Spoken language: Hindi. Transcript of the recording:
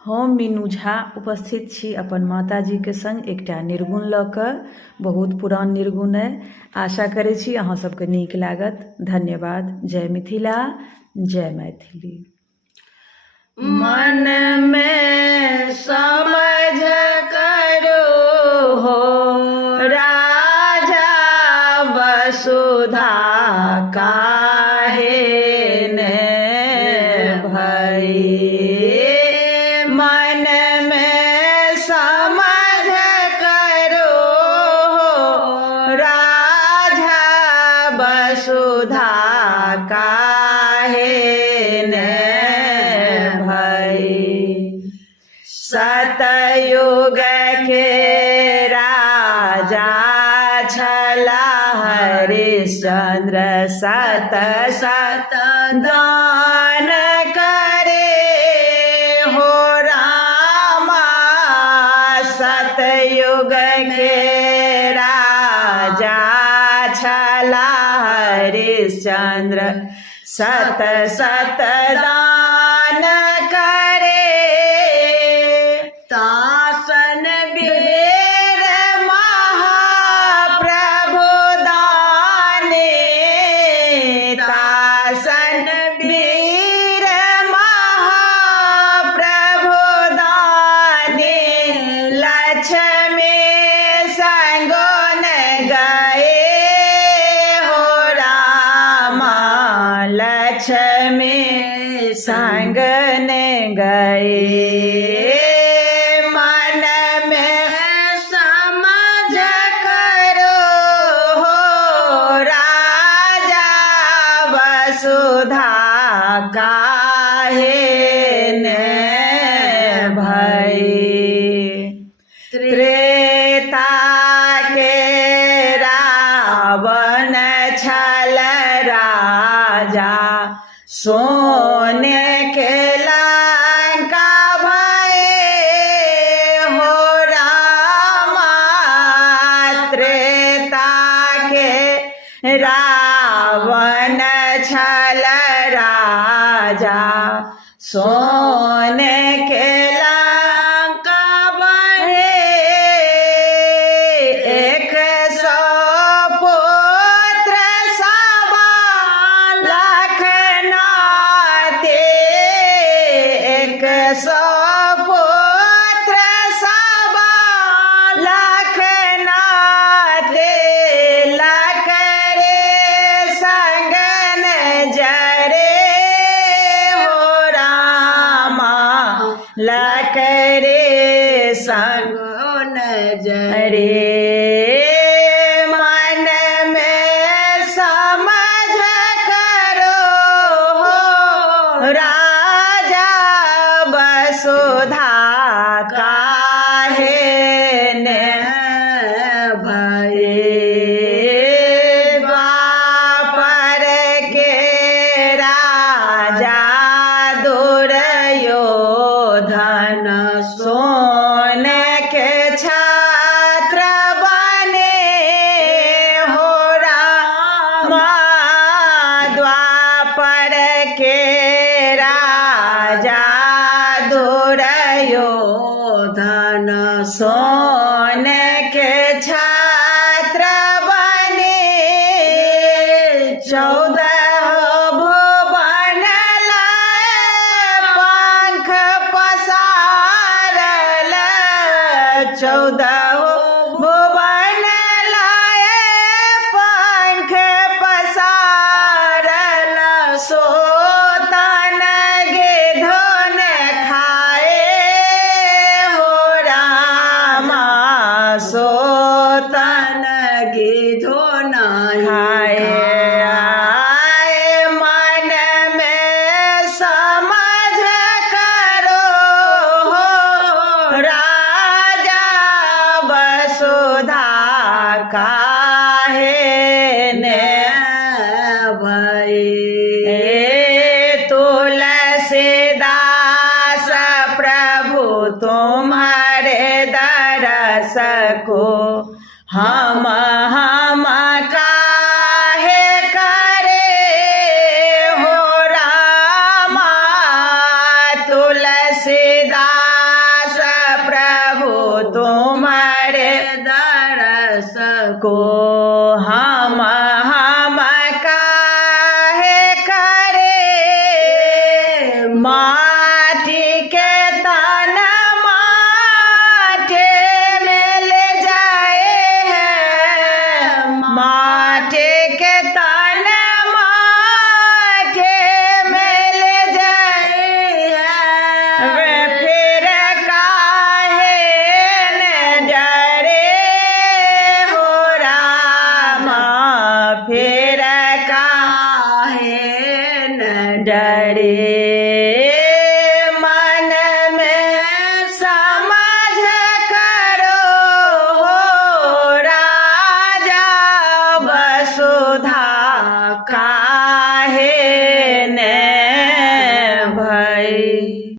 हम मीनू झा उपस्थित छी अपन माताजीके संग एकटा निर्गुण लऽ कऽ। बहुत पुरान निर्गुण अइ। आशा करै छी अहाँ सबके नीक लागत। धन्यवाद। जय मिथिला, जय मैथिली। मन में समझ करो हो राजा वसुधा काहे ने भई। मन में समझ करो हो राजा वसुधा काहे ने सतयुग के राजा छला हरिश्चंद्र सत सत दान करे हो रामा। सतयुग के राजा छला हरिश्चंद्र सत सत दान करे। तासन वीर महाप्रभु दाने, तासन वीर महाप्रभु दाने। लक्ष्मी संगोन गए हो रामा, लक्ष्मी संगन गए। वसुधा काहे ने भई। त्रेता के रावण छल राजा, सोने के लंका भये हो रामा। त्रेता के रावण छल राजा, सोने के लंका बहे। 100 पुत्र सवा लाख नाते, 100 पुत्र सवा लाख नाते। लकरे संगन जरे हो रामा, लकरे संगन जरे। मन में समझ करो हो राजा वसुधा काहे ने भई। द्वापर के राजा दुर्योधन, सोने के छत्र बने हो रामा। द्वापर के राजा दुर्योधन, सोने के छत्र बने। 14 भुवन लाए पंख पसारल, 14 भुवन लाए पंख पसारल। सोतन गिधोन खाए हो रामा, सोतन गिधोन खाए। मन में समझ करो हो राजा वसुधा काहे ने भई। तुलसीदास प्रभु तुम्हारे दरस को हम